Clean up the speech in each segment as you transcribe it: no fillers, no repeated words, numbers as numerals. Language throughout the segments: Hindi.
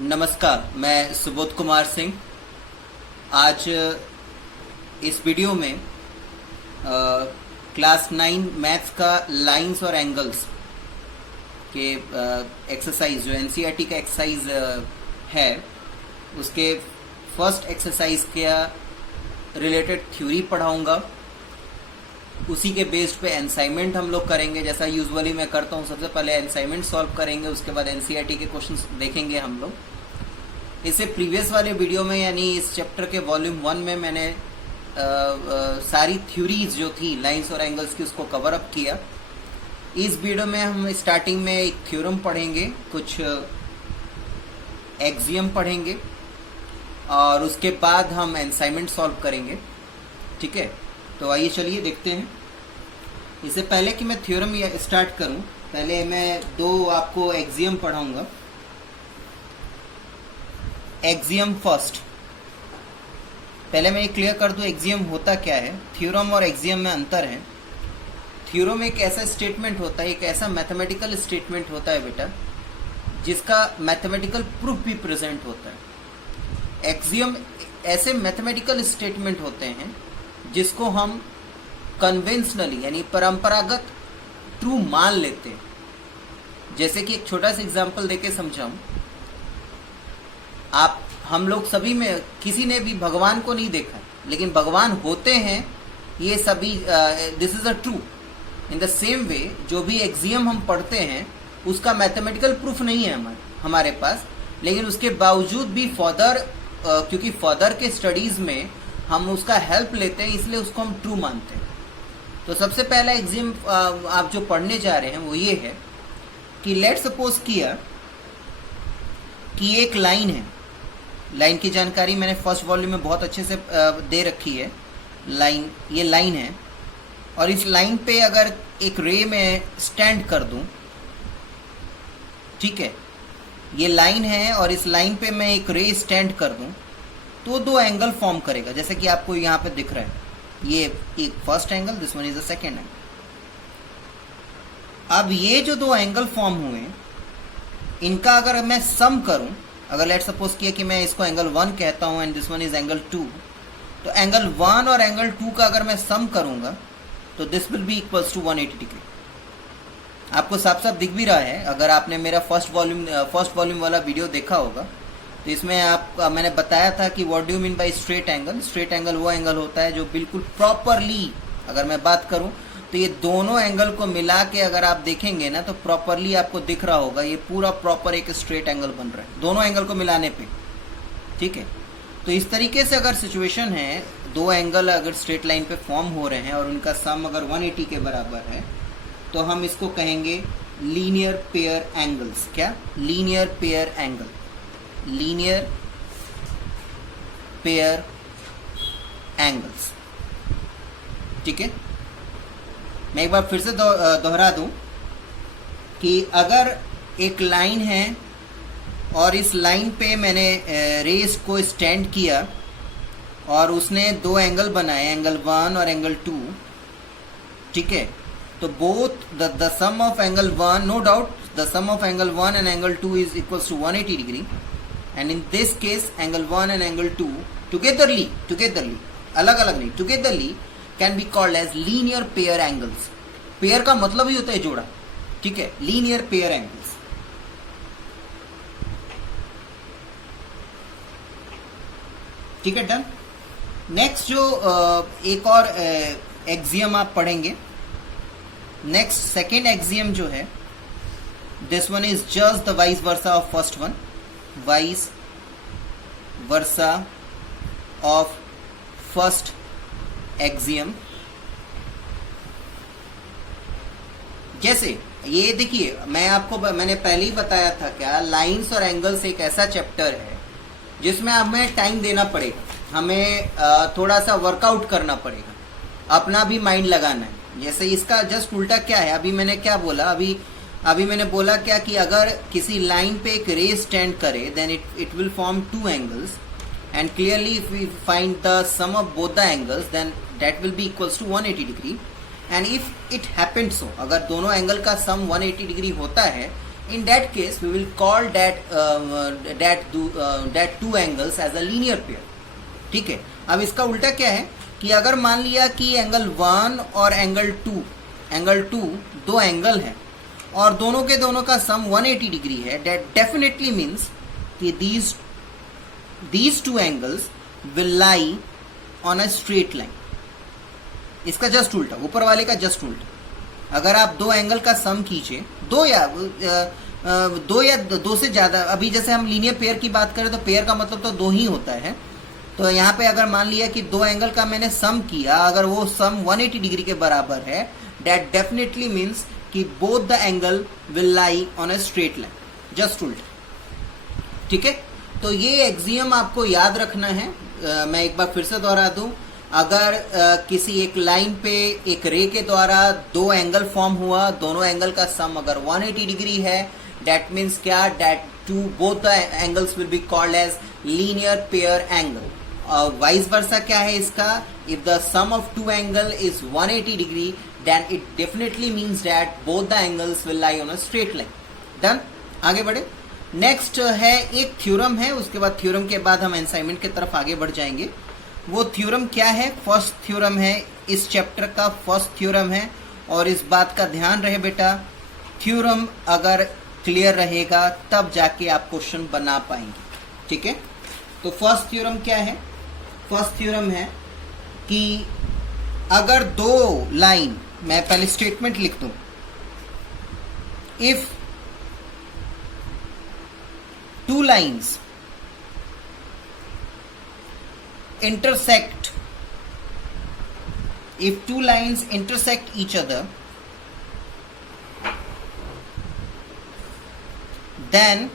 नमस्कार, मैं सुबोध कुमार सिंह। आज इस वीडियो में क्लास 9 मैथ्स का लाइंस और एंगल्स के एक्सरसाइज जो एनसीईआरटी का एक्सरसाइज है उसके फर्स्ट एक्सरसाइज का रिलेटेड थ्योरी पढ़ाऊंगा। उसी के बेस्ड पे असाइनमेंट हम लोग करेंगे, जैसा यूजुअली मैं करता हूँ। सबसे पहले असाइनमेंट सॉल्व करेंगे, उसके बाद एनसीईआरटी के क्वेश्चंस देखेंगे हम लोग। इससे प्रीवियस वाले वीडियो में यानी इस चैप्टर के वॉल्यूम 1 में मैंने सारी थ्योरीज जो थी लाइंस और एंगल्स की उसको कवर अप किया। इस वीडियो में हम स्टार्टिंग में एक थ्योरम पढ़ेंगे, कुछ एक्सियम पढ़ेंगे और उसके बाद हम असाइनमेंट सॉल्व करेंगे। ठीक है, तो आइए चलिए देखते हैं। इससे पहले कि मैं थ्योरम स्टार्ट करूं, पहले मैं दो आपको एक्सियम पढ़ाऊंगा। एक्सियम फर्स्ट, पहले मैं ये क्लियर कर दूं एक्सियम होता क्या है। थ्योरम और एक्सियम में अंतर है। थ्योरम एक ऐसा स्टेटमेंट होता है, एक ऐसा मैथमेटिकल स्टेटमेंट होता है बेटा जिसका मैथमेटिकल प्रूफ भी प्रेजेंट होता है। एक्सियम ऐसे मैथमेटिकल स्टेटमेंट होते हैं जिसको हम कन्वेंशनली यानी परंपरागत ट्रू मान लेते हैं। जैसे कि एक छोटा सा एग्जांपल देके समझाऊं, हम लोग सभी में किसी ने भी भगवान को नहीं देखा, लेकिन भगवान होते हैं, ये सभी this is a true. In the same वे जो भी एक्सियम हम पढ़ते हैं उसका मैथमेटिकल प्रूफ नहीं है हमारे पास, लेकिन उसके बावजूद भी क्योंकि फर्दर के स्टडीज में हम उसका हेल्प लेते हैं, इसलिए उसको हम ट्रू मानते हैं। तो सबसे पहला एग्जिम आप जो पढ़ने जा रहे हैं वो ये है कि लेट सपोज किया कि एक लाइन है। लाइन की जानकारी मैंने फर्स्ट वॉल्यूम में बहुत अच्छे से दे रखी है। ये लाइन है और इस लाइन पे अगर एक रे में स्टैंड कर दूं, ठीक है, ये लाइन है और इस लाइन पे मैं एक रे स्टैंड कर दूं तो दो एंगल फॉर्म करेगा, जैसे कि आपको यहाँ पे दिख रहा है। ये एक first angle, this one is the second angle. अब ये जो दो एंगल फॉर्म हुए इनका अगर मैं सम करूं, अगर लेट सपोज किया कि मैं इसको एंगल 1 कहता हूं and this one is angle 2, तो एंगल 1 और एंगल 2 का अगर मैं सम करूंगा तो this will be equals to 180 degree. आपको साफ साफ दिख भी रहा है। अगर आपने मेरा फर्स्ट वॉल्यूम वाला वीडियो देखा होगा तो इसमें मैंने बताया था कि what do you mean by straight angle. Straight angle वो एंगल होता है जो बिल्कुल प्रॉपरली, अगर मैं बात करूं तो ये दोनों एंगल को मिला के अगर आप देखेंगे ना तो प्रॉपरली आपको दिख रहा होगा ये पूरा प्रॉपर एक स्ट्रेट एंगल बन रहा है दोनों एंगल को मिलाने पे। ठीक है, तो इस तरीके से अगर सिचुएशन है, दो एंगल अगर स्ट्रेट लाइन पे फॉर्म हो रहे हैं और उनका सम अगर 180 के बराबर है तो हम इसको कहेंगे लीनियर पेयर एंगल्स। क्या? Linear pair angle, linear pair angles. ठीक है, मैं एक बार फिर से दोहरा दूं कि अगर एक लाइन है और इस लाइन पे मैंने रेस को स्टैंड किया और उसने दो एंगल बनाए, एंगल 1 और एंगल 2। ठीक है, तो both the sum of angle 1, no doubt the sum of angle 1 and angle 2 is equals to 180 degree, and in this case angle 1 and angle 2 togetherly अलग अलग नहीं, togetherly can be called as linear pair angles। Pair का मतलब ही होता है जोड़ा। ठीक है, linear pair angles। ठीक है, डन। नेक्स्ट जो एक और एक्सियम आप पढ़ेंगे, नेक्स्ट सेकेंड एक्सियम जो है, this one is just the vice versa of first one, vice versa of first axiom. जैसे ये देखिए, मैंने पहले ही बताया था क्या, लाइंस और एंगल्स एक ऐसा चैप्टर है जिसमें हमें टाइम देना पड़ेगा, हमें थोड़ा सा वर्कआउट करना पड़ेगा, अपना भी माइंड लगाना है। जैसे इसका जस्ट उल्टा क्या है, अभी मैंने क्या बोला, अभी मैंने बोला क्या कि अगर किसी लाइन पे एक रे स्टैंड करे then it will form two angles and clearly if we find the sum of both the angles then that will be equals to 180 degree. And if it happened so, अगर दोनों एंगल का सम 180 डिग्री होता है In that case, we will call that two angles as a linear pair. ठीक है. अब इसका उल्टा क्या है कि अगर मान लिया कि एंगल 1 और एंगल 2 दो एंगल है और दोनों के दोनों का सम 180 डिग्री है, that definitely means कि these two angles will lie on a straight line. इसका जस्ट उल्टा, ऊपर वाले का जस्ट उल्टा. अगर आप दो एंगल का सम कीजिए, दो या दो से ज़्यादा, अभी जैसे हम लीनियर पेयर की बात करें तो पेयर का मतलब तो दो ही होता है. तो यहाँ पे अगर मान लिया कि दो एंगल का मैंने सम किया, अगर वो सम 180 डिग्री के बराबर है, दैट डेफिनेटली मीन्स कि both the angle will lie on a straight line, just उल्टा. ठीक है. तो ये एक्सियम आपको याद रखना है. मैं एक बार फिर से दोहरा दूं, अगर किसी एक लाइन पे एक रे के द्वारा दो एंगल फॉर्म हुआ, दोनों एंगल का सम अगर 180 डिग्री है, दैट मीन्स क्या, that both the angles will be called as linear pair angle. Vice versa क्या है इसका, if the sum of two angle is 180 degree, then it definitely means that both the angles will lie on a straight line. Done. आगे बढ़े. नेक्स्ट है एक थ्योरम है, उसके बाद थ्योरम के बाद हम असाइनमेंट की तरफ आगे बढ़ जाएंगे. वो थ्योरम क्या है, फर्स्ट थ्योरम है, इस चैप्टर का फर्स्ट थ्योरम है. और इस बात का ध्यान रहे बेटा, थ्योरम अगर क्लियर रहेगा तब जाके आप क्वेश्चन बना पाएंगे. ठीक है. तो फर्स्ट थ्योरम क्या है, फर्स्ट थ्योरम है कि अगर दो लाइन, मैं पहले स्टेटमेंट लिख दूं, if two lines intersect, if two lines intersect each other, then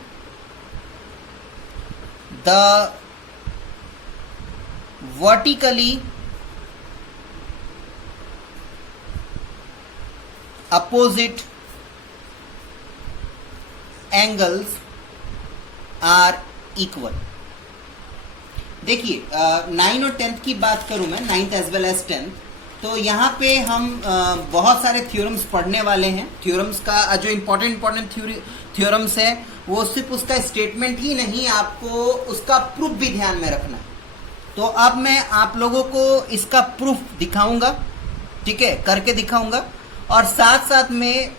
the vertically opposite angles are equal. देखिए 9 और 10th की बात करूं मैं, 9th as well as 10th, तो यहाँ पे हम बहुत सारे थ्योरम्स पढ़ने वाले हैं. थ्योरम्स का जो इम्पोर्टेंट थ्योरम्स है वो सिर्फ उसका स्टेटमेंट ही नहीं, आपको उसका प्रूफ भी ध्यान में रखना है. तो अब मैं आप लोगों को इसका प्रूफ दिखाऊंगा. ठीक है, करके दिखाऊंगा, और साथ साथ में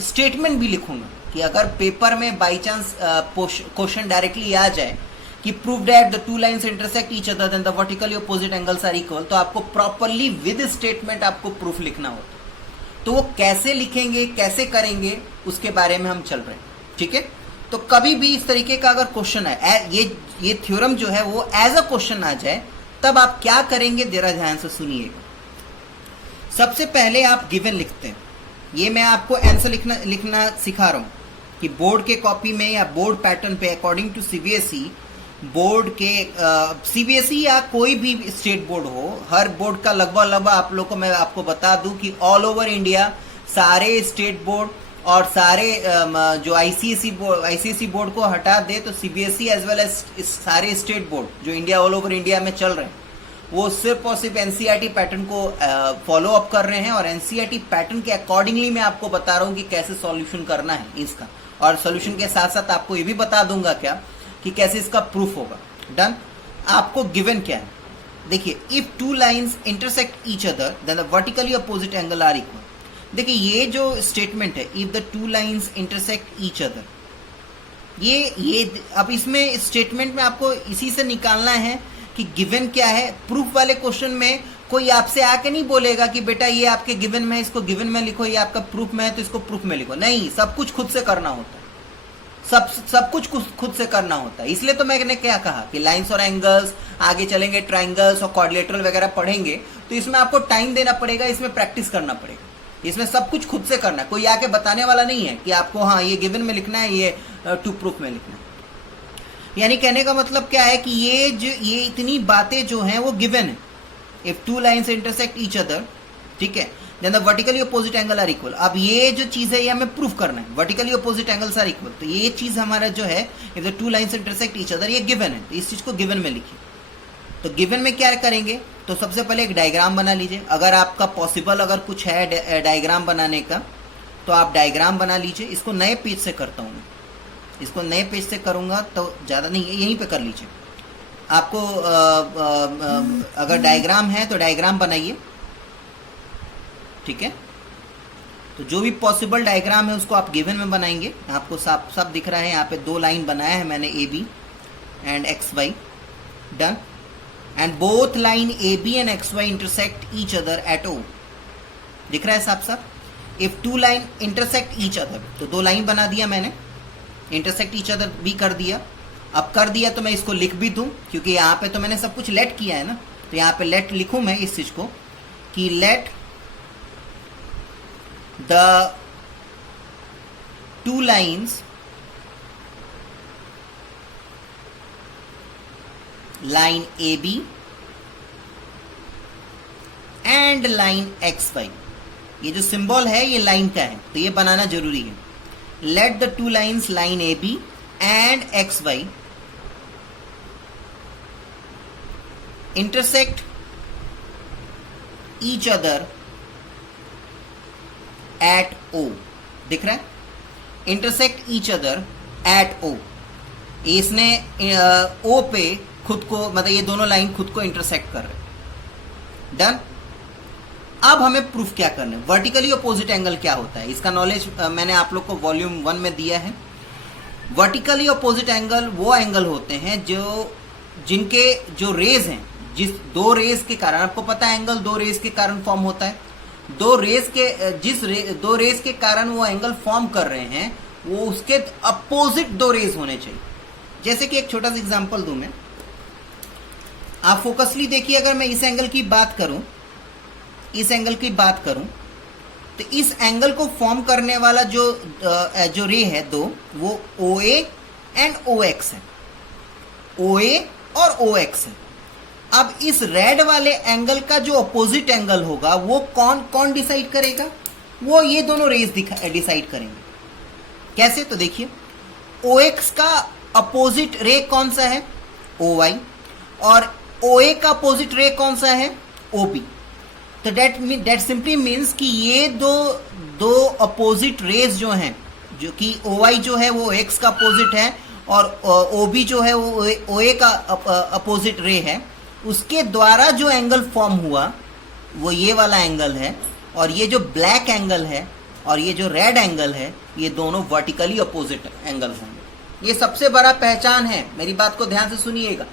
स्टेटमेंट भी लिखूंगा कि अगर पेपर में बाई चांस क्वेश्चन डायरेक्टली आ जाए कि prove that the two lines intersect each other then the vertically opposite angles are equal, तो आपको प्रॉपरली विद स्टेटमेंट आपको प्रूफ लिखना होता है. तो वो कैसे लिखेंगे, कैसे करेंगे, उसके बारे में हम चल रहे हैं. ठीक है. तो कभी भी इस तरीके का अगर क्वेश्चन है, ये थ्योरम जो है वो एज अ क्वेश्चन आ जाए, तब आप क्या करेंगे, जरा ध्यान से सुनिएगा. सबसे पहले आप गिवन लिखते हैं. ये मैं आपको आंसर लिखना सिखा रहा हूँ कि बोर्ड के कॉपी में या बोर्ड पैटर्न पे अकॉर्डिंग टू सीबीएसई, बोर्ड के सीबीएसई या कोई भी स्टेट बोर्ड हो, हर बोर्ड का लगभग आप लोग को मैं आपको बता दूं कि ऑल ओवर इंडिया सारे स्टेट बोर्ड और सारे जो आईसीएसई बोर्ड को हटा दे तो सीबीएसई एज वेल एज सारे स्टेट बोर्ड जो इंडिया ऑल ओवर इंडिया में चल रहे हैं, वो सिर्फ और सिर्फ एनसीईआरटी पैटर्न को फॉलो अप कर रहे हैं. और एनसीईआरटी पैटर्न के अकॉर्डिंगली मैं आपको बता रहा हूँ कि कैसे सॉल्यूशन करना है इसका, और सॉल्यूशन के साथ साथ आपको ये भी बता दूंगा क्या कि कैसे इसका प्रूफ होगा. डन. आपको गिवन क्या है, देखिए, if two lines intersect each other then the vertically opposite angle are equal. देखिए ये जो स्टेटमेंट है, if the two lines intersect each other, ये अब इसमें स्टेटमेंट में आपको इसी से निकालना है कि गिवन क्या है. प्रूफ वाले क्वेश्चन में कोई आपसे आके नहीं बोलेगा कि बेटा ये आपके गिवन में है, इसको गिवन में लिखो, ये आपका प्रूफ में है तो इसको प्रूफ में लिखो. नहीं, सब कुछ खुद से करना होता है. सब कुछ खुद से करना होता है. इसलिए तो मैंने क्या कहा कि लाइंस और एंगल्स, आगे चलेंगे ट्राइंगल्स और क्वाड्रिलेटरल वगैरह पढ़ेंगे, तो इसमें आपको टाइम देना पड़ेगा, इसमें प्रैक्टिस करना पड़ेगा. इसमें सब कुछ खुद से करना है. कोई आके बताने वाला नहीं है कि आपको हाँ ये गिवन में लिखना है, ये टू प्रूफ में लिखना है. यानी कहने का मतलब क्या है कि ये इतनी बातें जो हैं वो गिवन है. If two lines intersect each other, ठीक है, then the vertically opposite angle are equal. अब ये जो चीज है ये हमें प्रूफ करना है, vertically opposite angles are equal. तो ये चीज हमारा जो है, if the two lines intersect each other, ये गिवन है, तो इस चीज को गिवन में लिखिए. तो गिवन में क्या करेंगे, तो सबसे पहले एक डायग्राम बना लीजिए. अगर आपका पॉसिबल अगर कुछ है डायग्राम बनाने का, तो आप डायग्राम बना लीजिए। इसको नए पेज से करता हूँ, इसको नए पेज से करूँगा तो ज़्यादा नहीं है, यहीं पे कर लीजिए। आपको अगर डायग्राम है तो डायग्राम बनाइए, ठीक है। तो जो भी पॉसिबल डायग्राम है उसको आप गिवन में बनाएंगे। आपको सब दिख रहा है, यहाँ पे 2 लाइन बनाया है मैंने, A B and X Y, done. And both line A B and X Y intersect each other at O, दिख रहा है साफ साफ। If 2 line intersect each other, तो 2 लाइन बना दिया मैंने, इंटरसेक्ट ईच अदर भी कर दिया। अब कर दिया तो मैं इसको लिख भी दूं, क्योंकि यहाँ पे तो मैंने सब कुछ लेट किया है ना, तो यहाँ पे लेट लिखूं मैं इस चीज को कि let the 2 lines line A B and line X Y, ये जो सिंबल है ये लाइन का है तो ये बनाना जरूरी है। Let the 2 lines line A B and X Y intersect each other at O, दिख रहा है, intersect each other at O। इसने O पे खुद को, मतलब ये दोनों लाइन खुद को इंटरसेक्ट कर रहे हैं, डन। अब हमें प्रूफ क्या करना है, वर्टिकली अपोजिट एंगल क्या होता है, इसका नॉलेज मैंने आप लोग को वॉल्यूम 1 में दिया है। वर्टिकली अपोजिट एंगल वो एंगल होते हैं जिनके जो रेज हैं, जिस 2 रेज के कारण, आपको पता है एंगल 2 रेज के कारण फॉर्म होता है, 2 रेज के कारण वो एंगल फॉर्म कर रहे हैं, वो उसके अपोजिट 2 रेज होने चाहिए। जैसे कि एक छोटा सा एग्जांपल दूं मैं, आप फोकसली देखिए, अगर मैं इस एंगल की बात करूं, इस एंगल की बात करूं, तो इस एंगल को फॉर्म करने वाला जो रे है 2, वो OA एंड OX है, OA और OX है। अब इस रेड वाले एंगल का जो अपोजिट एंगल होगा वो कौन डिसाइड करेगा, वो ये दोनों रेज डिसाइड करेंगे। कैसे, तो देखिए OX का अपोजिट रे कौन सा है, OY, और OA का अपोजिट रे कौन सा है, OB। तो दैट सिंपली मीन्स कि ये दो अपोजिट रेज जो हैं, जो कि OY जो है वो X का अपोजिट है और OB जो है वो OA का अपोजिट रे है, उसके द्वारा जो एंगल फॉर्म हुआ वो ये वाला एंगल है, और ये जो ब्लैक एंगल है और ये जो रेड एंगल है, ये दोनों वर्टिकली अपोजिट एंगल्स होंगे। ये सबसे बड़ा पहचान है, मेरी बात को ध्यान से सुनिएगा,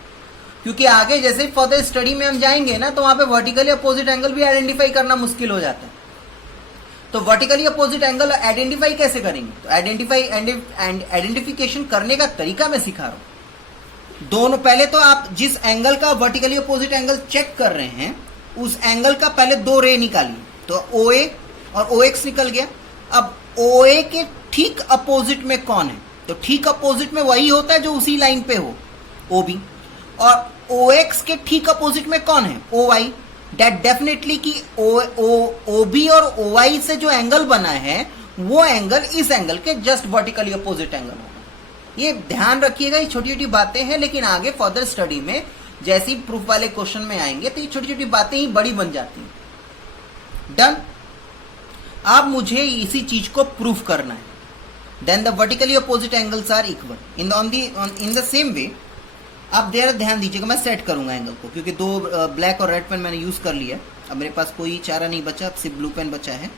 क्योंकि आगे जैसे फर्दर स्टडी में हम जाएंगे ना, तो वहां पे वर्टिकली अपोजिट एंगल भी आइडेंटिफाई करना मुश्किल हो जाता है। तो वर्टिकली अपोजिट एंगल आइडेंटिफाई कैसे करेंगे, तो आइडेंटिफिकेशन करने का तरीका मैं सिखा रहा हूं। दोनों, पहले तो आप जिस एंगल का वर्टिकली अपोजिट एंगल चेक कर रहे हैं, उस एंगल का पहले 2 रे निकालिए, तो OA और OX निकल गया। अब OA के ठीक अपोजिट में कौन है, तो ठीक अपोजिट में वही होता है जो उसी लाइन पे हो, OB। और OX के ठीक अपोजिट में कौन है, OY। दैट डेफिनेटली कि OB और OY से जो एंगल बना है वो एंगल इस एंगल के जस्ट वर्टिकली अपोजिट एंगल होगा। ये ध्यान रखिएगा, ये छोटी छोटी बातें हैं, लेकिन आगे फर्दर स्टडी में जैसे ही प्रूफ वाले क्वेश्चन में आएंगे तो ये छोटी छोटी बातें ही बड़ी बन जाती हैं, डन। अब मुझे इसी चीज को प्रूफ करना है। Then the vertically opposite angles are equal in the same way. अब ध्यान दीजिएगा, मैं सेट करूंगा एंगल को, क्योंकि 2 ब्लैक और रेड पेन मैंने यूज कर लिया, अब मेरे पास कोई चारा नहीं बचा, सिर्फ ब्लू पेन बचा है।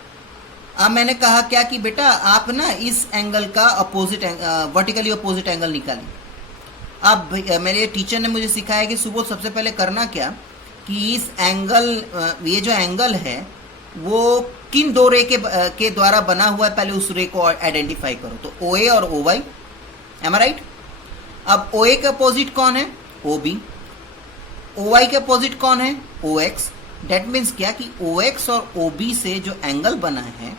अब मैंने कहा क्या कि बेटा आप ना इस एंगल का अपोजिट वर्टिकली अपोजिट एंगल निकालिए। अब मेरे टीचर ने मुझे सिखाया कि सुबह सबसे पहले करना क्या कि इस एंगल, ये जो एंगल है वो किन 2 रे के द्वारा बना हुआ है, पहले उस रे को आइडेंटिफाई करो। तो OA और OY, एम आई राइट। अब OA के अपोजिट कौन है, OB। OY के अपोजिट कौन है, OX। डेट मीन्स क्या कि OX और OB से जो एंगल बना है,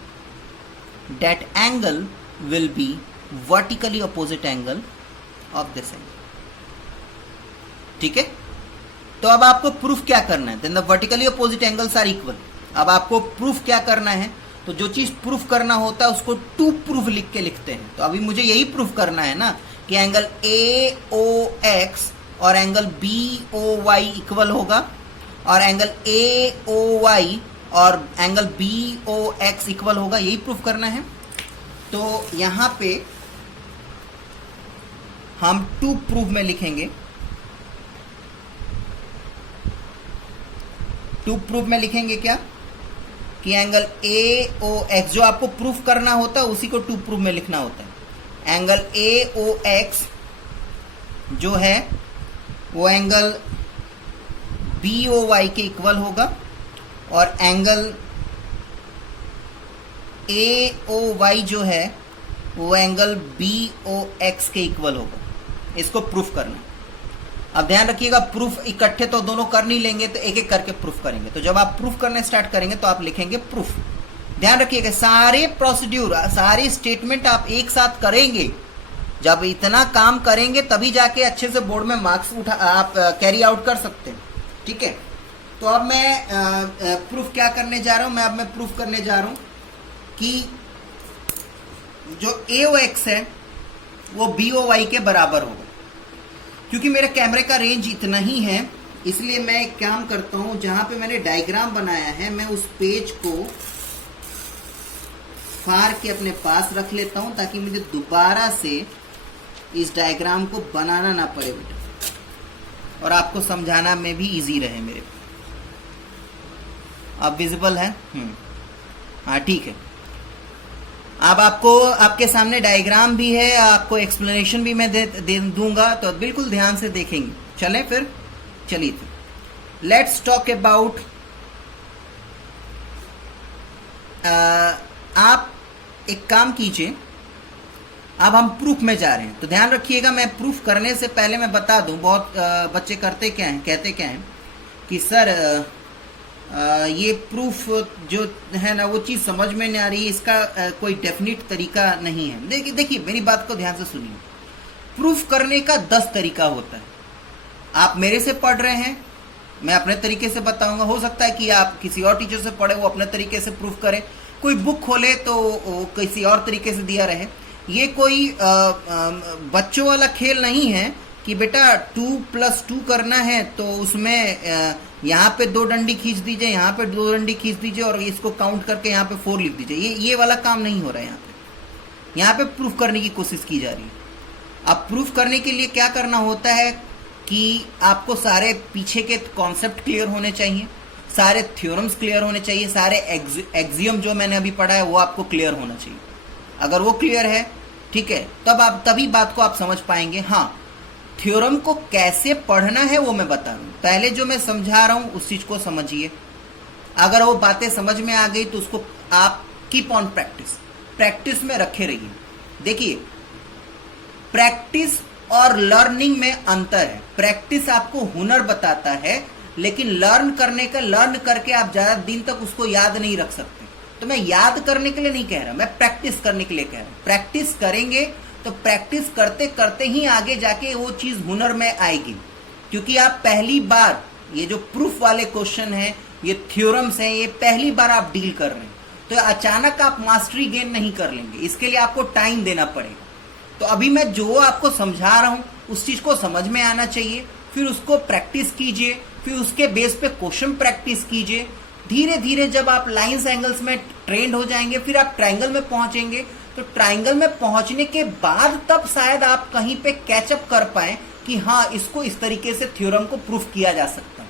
that angle will be vertically opposite angle of this angle, ठीक है। तो अब आपको प्रूफ क्या करना है, then the vertically opposite angles are equal। अब आपको प्रूफ क्या करना है, तो जो चीज प्रूफ करना होता है उसको टू प्रूफ लिख के लिखते हैं। तो अभी मुझे यही प्रूफ करना है ना कि एंगल AOX और एंगल BOY इक्वल होगा, और एंगल AOY और एंगल BOX इक्वल होगा, यही प्रूफ करना है। तो यहां पे हम टू प्रूफ में लिखेंगे, टू प्रूफ में लिखेंगे क्या कि एंगल ए ओ एक्स, जो आपको प्रूफ करना होता है उसी को टू प्रूफ में लिखना होता है। एंगल ए ओ एक्स जो है वो एंगल बी ओ वाई के इक्वल होगा, और एंगल ए ओ वाई जो है वो एंगल बी ओ एक्स के इक्वल होगा। इसको प्रूफ करना। अब ध्यान रखिएगा, प्रूफ इकट्ठे तो दोनों कर नहीं लेंगे, तो एक एक करके प्रूफ करेंगे। तो जब आप प्रूफ करने स्टार्ट करेंगे तो आप लिखेंगे प्रूफ। ध्यान रखिएगा, सारे प्रोसीड्यूर, सारे स्टेटमेंट आप एक साथ करेंगे। जब इतना काम करेंगे तभी जाके अच्छे से बोर्ड में मार्क्स उठा आप कैरी आउट कर सकते हैं। ठीक है, तो अब मैं प्रूफ क्या करने जा रहा हूं, मैं प्रूफ करने जा रहा हूं कि जो ए ओ एक्स है वो बी ओ वाई के बराबर होगा। क्योंकि मेरे कैमरे का रेंज इतना ही है, इसलिए मैं एक काम करता हूं, जहां पे मैंने डायग्राम बनाया है मैं उस पेज को फाड़ के अपने पास रख लेता हूं, ताकि मुझे दोबारा से इस डायग्राम को बनाना ना पड़े बेटा, और आपको समझाना में भी इजी रहे मेरे। अब विजिबल है? हाँ ठीक है। अब आपको आपके सामने डायग्राम भी है, आपको एक्सप्लेनेशन भी मैं दे दूंगा, तो बिल्कुल ध्यान से देखेंगे। चलें फिर, चलिए लेट्स टॉक अबाउट, आप एक काम कीजिए, अब हम प्रूफ में जा रहे हैं। तो ध्यान रखिएगा, मैं प्रूफ करने से पहले मैं बता दूं, बहुत बच्चे करते क्या हैं, कहते क्या हैं कि सर ये प्रूफ जो है ना वो चीज़ समझ में नहीं आ रही, इसका कोई डेफिनेट तरीका नहीं है। देखिए मेरी बात को ध्यान से सुनिए। प्रूफ करने का 10 तरीका होता है। आप मेरे से पढ़ रहे हैं, मैं अपने तरीके से बताऊंगा। हो सकता है कि आप किसी और टीचर से पढ़े, वो अपने तरीके से प्रूफ करें। कोई बुक खोले तो किसी और तरीके से दिया रहे। ये कोई बच्चों वाला खेल नहीं है कि बेटा 2+2 करना है तो उसमें यहाँ पे 2 डंडी खींच दीजिए, यहाँ पे 2 डंडी खींच दीजिए और इसको काउंट करके यहाँ पे 4 लिख दीजिए। ये वाला काम नहीं हो रहा है यहाँ पे प्रूफ करने की कोशिश की जा रही है। अब प्रूफ करने के लिए क्या करना होता है कि आपको सारे पीछे के कॉन्सेप्ट क्लियर होने चाहिए, सारे थ्योरम्स क्लियर होने चाहिए, सारे एक्सियम जो मैंने अभी पढ़ा है वो आपको क्लियर होना चाहिए। अगर वो क्लियर है, ठीक है, तभी बात को आप समझ पाएंगे। हाँ, थ्योरम को कैसे पढ़ना है वो मैं बता रहा हूं। पहले जो मैं समझा रहा हूं उस चीज को समझिए। अगर वो बातें समझ में आ गई तो उसको आप कीप ऑन प्रैक्टिस में रखे रहिए। देखिए, प्रैक्टिस और लर्निंग में अंतर है। प्रैक्टिस आपको हुनर बताता है, लेकिन लर्न करके आप ज्यादा दिन तक उसको याद नहीं रख सकते। तो मैं याद करने के लिए नहीं कह रहा, मैं प्रैक्टिस करने के लिए कह रहा हूं। प्रैक्टिस करेंगे तो प्रैक्टिस करते करते ही आगे जाके वो चीज हुनर में आएगी। क्योंकि आप पहली बार ये जो प्रूफ वाले क्वेश्चन है, ये थ्योरम्स हैं, ये पहली बार आप डील कर रहे हैं, तो अचानक आप मास्टरी गेन नहीं कर लेंगे। इसके लिए आपको टाइम देना पड़ेगा। तो अभी मैं जो आपको समझा रहा हूं उस चीज को समझ में आना चाहिए, फिर उसको प्रैक्टिस कीजिए, फिर उसके बेस पे क्वेश्चन प्रैक्टिस कीजिए। धीरे धीरे जब आप लाइंस एंगल्स में ट्रेंड हो जाएंगे, फिर आप ट्रायंगल में पहुंचेंगे। तो ट्रायंगल में पहुंचने के बाद तब शायद आप कहीं पे कैचअप कर पाए कि हाँ, इसको इस तरीके से थ्योरम को प्रूफ किया जा सकता है।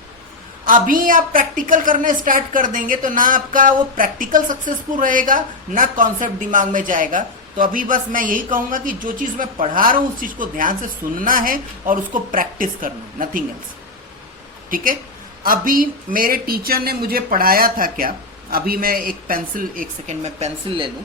अभी आप प्रैक्टिकल करने स्टार्ट कर देंगे तो ना आपका वो प्रैक्टिकल सक्सेसफुल रहेगा, ना कॉन्सेप्ट दिमाग में जाएगा। तो अभी बस मैं यही कहूंगा कि जो चीज मैं पढ़ा रहा हूं उस चीज को ध्यान से सुनना है और उसको प्रैक्टिस करना है, नथिंग एल्स। ठीक है, अभी मेरे टीचर ने मुझे पढ़ाया था क्या, अभी मैं एक सेकेंड में पेंसिल ले लूं।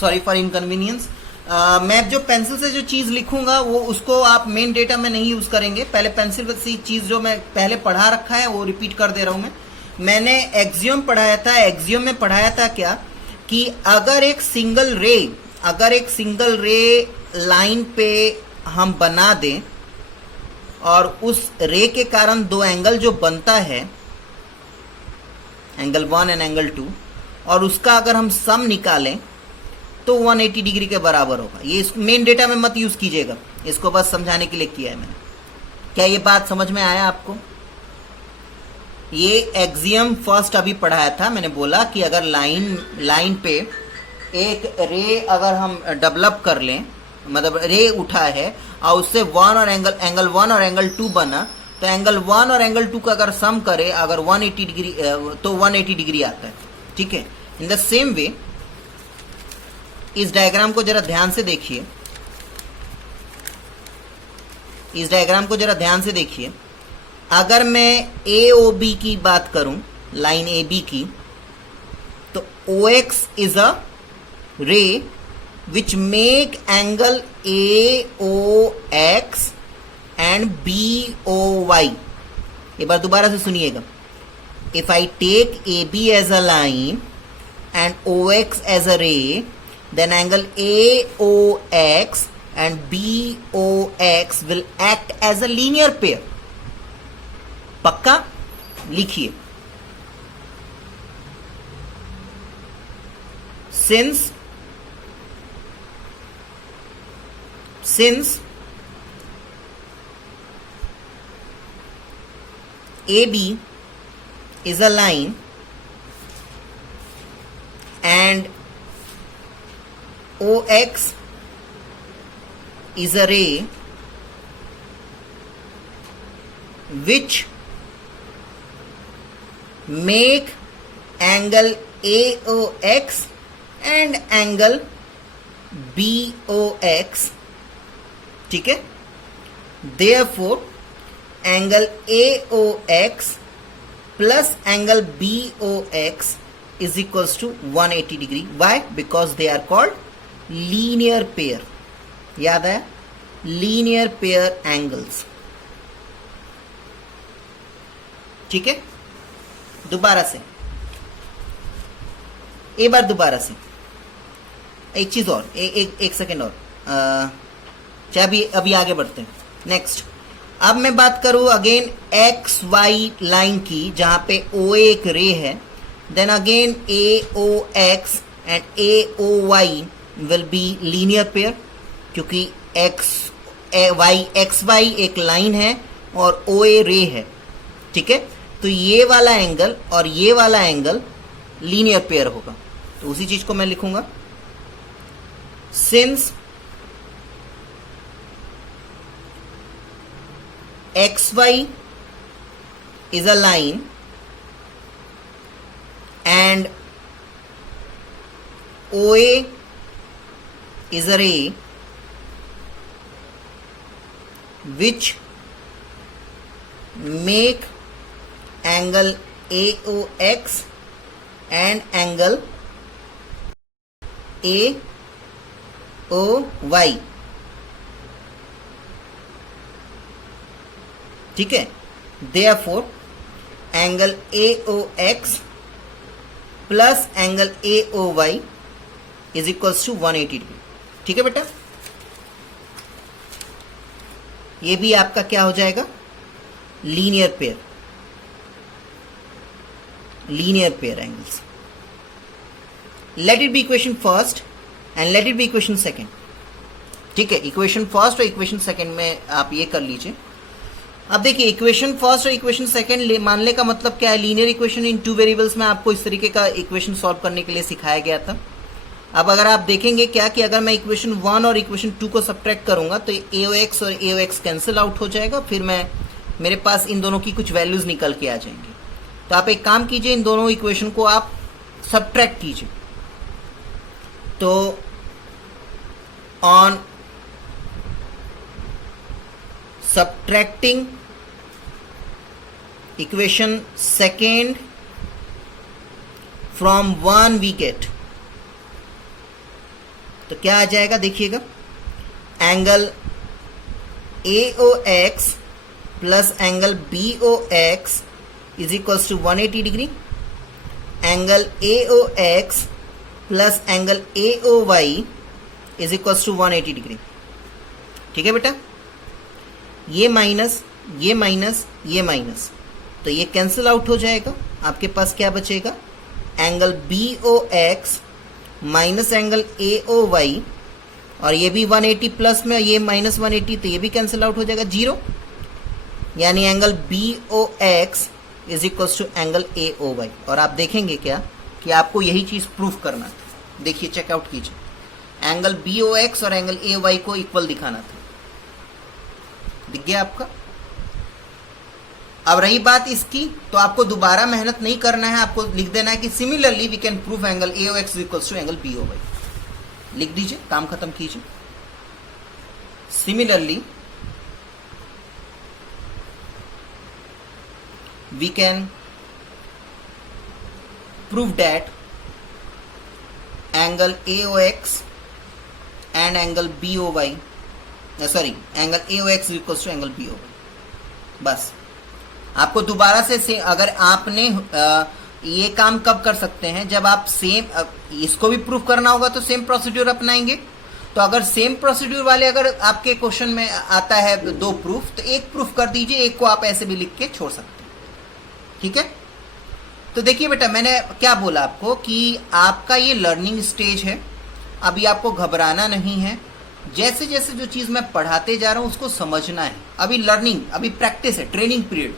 Sorry for inconvenience. मैं जो पेंसिल से जो चीज लिखूंगा वो उसको आप मेन डेटा में नहीं यूज करेंगे। पहले पेंसिल से चीज जो मैं पहले पढ़ा रखा है वो रिपीट कर दे रहा हूं। मैंने एक्सियम पढ़ाया था। एक्सियम में पढ़ाया था क्या कि अगर एक सिंगल रे लाइन पे हम बना दें और उस रे के कारण 2 एंगल जो बनता है, एंगल 1 एंड एंगल 2, और उसका अगर हम सम निकालें तो 180 डिग्री के बराबर होगा। ये मेन डेटा में मत यूज कीजिएगा, इसको बस समझाने के लिए किया है मैंने। क्या ये बात समझ में आया आपको? ये एक्सियम फर्स्ट अभी पढ़ाया था, मैंने बोला कि अगर लाइन पे एक रे अगर हम डेवलप कर लें, मतलब रे उठा है और उससे एंगल 1 और एंगल 2 बना, तो एंगल 1 और एंगल 2 का अगर सम करे अगर 180 डिग्री तो 180 डिग्री आता है। ठीक है, इन द सेम वे इस डायग्राम को जरा ध्यान से देखिए, इस डायग्राम को जरा ध्यान से देखिए। अगर मैं AOB की बात करूं, लाइन AB की, तो OX is a ray which make angle AOX and BOY। एक बार दोबारा से सुनिएगा। If I take AB as a line and OX as a ray, then angle AOX and BOX will act as a linear pair। पक्का लिखिए। since AB is a line and OX is a ray which make angle AOX and angle BOX। ठीक है, therefore angle AOX plus angle BOX is equals to 180 degree। Why? Because they are called linear pair. याद है, लीनियर पेयर एंगल्स। ठीक है, दोबारा से एक बार, दोबारा से एक चीज और, एक सेकेंड और, चाहे अभी आगे बढ़ते हैं। नेक्स्ट, अब मैं बात करूं अगेन XY लाइन की, जहां पे OA एक रे है, then again AOX and AOY will be linear pair, क्योंकि XY एक लाइन है और OA रे है। ठीक है, तो ये वाला एंगल और ये वाला एंगल लीनियर पेयर होगा। तो उसी चीज को मैं लिखूंगा, since XY is a line and OA is a ray which make angle AOX and angle AOY। ठीक है, therefore angle AOX plus angle AOY is equals to 180 degree. ठीक है बेटा, ये भी आपका क्या हो जाएगा, linear pair, linear pair angles. Let it be equation first and let it be equation second. ठीक है, इक्वेशन फर्स्ट और इक्वेशन सेकंड में आप ये कर लीजिए। अब देखिए, इक्वेशन फर्स्ट और इक्वेशन सेकंड मानने का मतलब क्या है, लीनियर इक्वेशन इन टू वेरिएबल्स में आपको इस तरीके का इक्वेशन सॉल्व करने के लिए सिखाया गया था। अब अगर आप देखेंगे क्या कि अगर मैं इक्वेशन 1 और इक्वेशन 2 को सब्ट्रैक्ट करूंगा तो AOX और AOX कैंसिल आउट हो जाएगा, फिर मेरे पास इन दोनों की कुछ वैल्यूज निकल के आ जाएंगी। तो आप एक काम कीजिए, इन दोनों इक्वेशन को आप सब्ट्रैक्ट कीजिए। तो on subtracting equation second from 1 we get, तो क्या आ जाएगा देखिएगा, angle AOX plus angle BOX is equals to 180 degree, angle AOX plus angle AOY is equals to 180 degree. ठीक है बेटा, ये माइनस ये माइनस ये माइनस, तो ये कैंसिल आउट हो जाएगा। आपके पास क्या बचेगा, angle BOX minus angle AOY, और ये भी 180 प्लस में ये माइनस 180, तो ये भी कैंसिल आउट हो जाएगा, 0। यानी angle BOX is equals to angle AOY। और आप देखेंगे क्या कि आपको यही चीज प्रूफ करना था। देखिए, चेकआउट कीजिए, एंगल BOX और एंगल AOY को इक्वल दिखाना था। दिख गया आपका? अब रही बात इसकी, तो आपको दोबारा मेहनत नहीं करना है, आपको लिख देना है कि similarly we can prove angle AOX equals to angle BOY। लिख दीजिए, काम खत्म कीजिए। Similarly we can prove that angle AOX and angle BOY, sorry, angle AOX equals to angle BOY। बस आपको दोबारा से अगर आपने ये काम कब कर सकते हैं, जब आप सेम इसको भी प्रूफ करना होगा तो सेम प्रोसीड्यूर अपनाएंगे। तो अगर सेम प्रोसीड्यूर वाले अगर आपके क्वेश्चन में आता है 2 प्रूफ, तो एक प्रूफ कर दीजिए, एक को आप ऐसे भी लिख के छोड़ सकते हैं। ठीक है? तो देखिए बेटा, मैंने क्या बोला आपको कि आपका ये लर्निंग स्टेज है, अभी आपको घबराना नहीं है। जैसे जैसे जो चीज़ मैं पढ़ाते जा रहा हूँ उसको समझना है। अभी लर्निंग, अभी प्रैक्टिस है, ट्रेनिंग पीरियड।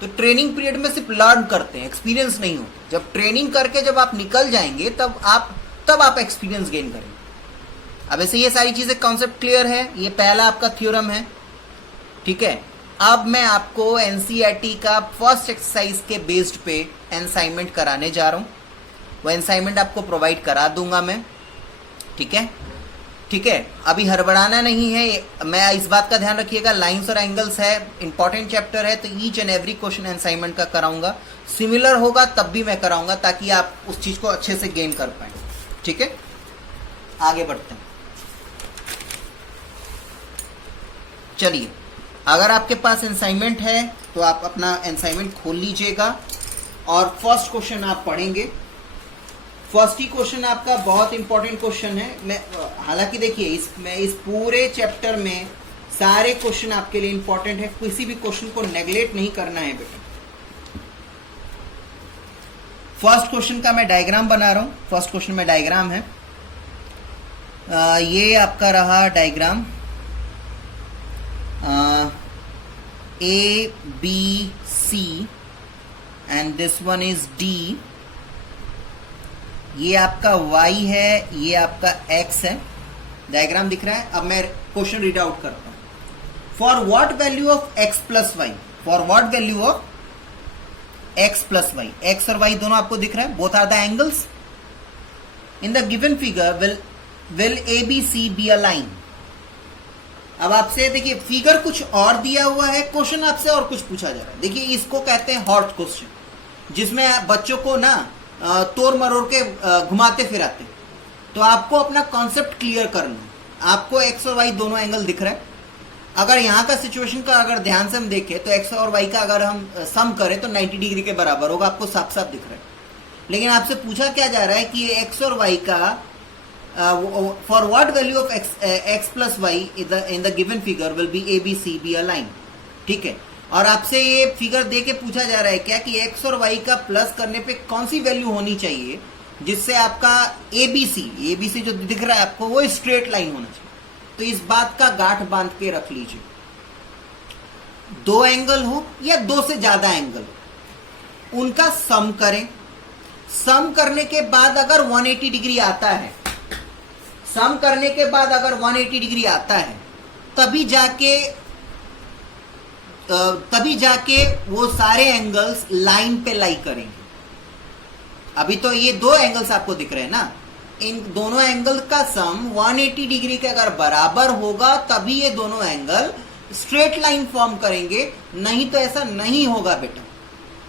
तो ट्रेनिंग पीरियड में सिर्फ लर्न करते हैं, एक्सपीरियंस नहीं होता। जब ट्रेनिंग करके जब आप निकल जाएंगे तब आप एक्सपीरियंस गेन करेंगे। अब ऐसे ये सारी चीज़ें, कॉन्सेप्ट क्लियर है। ये पहला आपका थ्योरम है। ठीक है? अब मैं आपको NCERT का फर्स्ट एक्सरसाइज के बेस्ड पे असाइनमेंट कराने जा रहा हूँ। वो असाइनमेंट आपको प्रोवाइड करा दूंगा मैं। ठीक है? ठीक है, अभी हड़बड़ाना नहीं है। मैं इस बात का ध्यान रखिएगा, लाइंस और एंगल्स है, इंपॉर्टेंट चैप्टर है, तो each and every question assignment का कराऊंगा। सिमिलर होगा तब भी मैं कराऊंगा, ताकि आप उस चीज को अच्छे से गेन कर पाए। ठीक है, आगे बढ़ते हैं। चलिए, अगर आपके पास असाइनमेंट है तो आप अपना असाइनमेंट खोल लीजिएगा और फर्स्ट क्वेश्चन आप पढ़ेंगे। फर्स्ट ही क्वेश्चन आपका बहुत इंपॉर्टेंट क्वेश्चन है। मैं हालांकि देखिए, इस पूरे चैप्टर में सारे क्वेश्चन आपके लिए इंपॉर्टेंट है, किसी भी क्वेश्चन को नेग्लेक्ट नहीं करना है बेटा। फर्स्ट क्वेश्चन का मैं डायग्राम बना रहा हूं। फर्स्ट क्वेश्चन में डायग्राम है, ये आपका रहा diagram, ABC and this one is D। ये आपका y है, ये आपका x है। डायग्राम दिख रहा है। अब मैं क्वेश्चन रीड आउट करता हूं। For what value of x plus Y, for what value of x plus Y, x और y दोनों आपको दिख रहा है, both are the angles in the given figure will ABC be a line. अब आपसे देखिए, फिगर कुछ और दिया हुआ है, क्वेश्चन आपसे और कुछ पूछा जा रहा है। देखिए, इसको कहते हैं हॉट क्वेश्चन, जिसमें बच्चों को ना तोड़ मरोड़ के घुमाते फिराते। तो आपको अपना कॉन्सेप्ट क्लियर करना है। आपको x और y दोनों एंगल दिख रहा है। अगर यहाँ का सिचुएशन का अगर ध्यान से हम देखें तो x और y का अगर हम सम करें तो 90 डिग्री के बराबर होगा, आपको साफ साफ दिख रहा है। लेकिन आपसे पूछा क्या जा रहा है कि ये x और y का for what value of x plus y in the given figure will be ABC be a line. ठीक है, और आपसे ये फिगर दे के पूछा जा रहा है क्या कि x और y का प्लस करने पे कौन सी वैल्यू होनी चाहिए जिससे आपका ABC जो दिख रहा है आपको वो स्ट्रेट लाइन होना चाहिए। तो इस बात का गांठ बांध के रख लीजिए, 2 एंगल हो या 2 से ज्यादा एंगल, उनका सम करें। सम करने के बाद अगर 180 डिग्री आता है, सम करने के बाद अगर 180 डिग्री आता है, तभी जाके वो सारे एंगल्स लाइन पे लाई करेंगे। अभी तो ये 2 एंगल्स आपको दिख रहे हैं ना, इन दोनों एंगल का सम 180 डिग्री के अगर बराबर होगा तभी ये दोनों एंगल स्ट्रेट लाइन फॉर्म करेंगे, नहीं तो ऐसा नहीं होगा बेटा।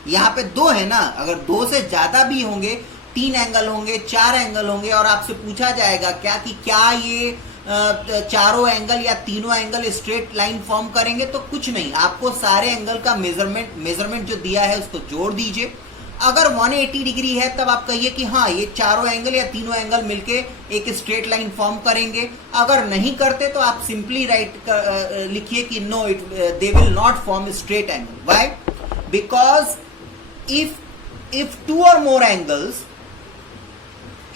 यहाँ पे 2 है ना, अगर 2 से ज्यादा भी होंगे, 3 एंगल होंगे, 4 एंगल होंगे, और आपसे पूछा जाएगा क्या ये चारों एंगल या तीनों एंगल स्ट्रेट लाइन फॉर्म करेंगे, तो कुछ नहीं, आपको सारे एंगल का मेजरमेंट जो दिया है उसको जोड़ दीजिए। अगर 180 डिग्री है तब आप कहिए कि हाँ, ये चारों एंगल या तीनों एंगल मिलके एक स्ट्रेट लाइन फॉर्म करेंगे। अगर नहीं करते तो आप सिंपली लिखिए कि no, they will not form straight angle. Why? Because if 2 or more angles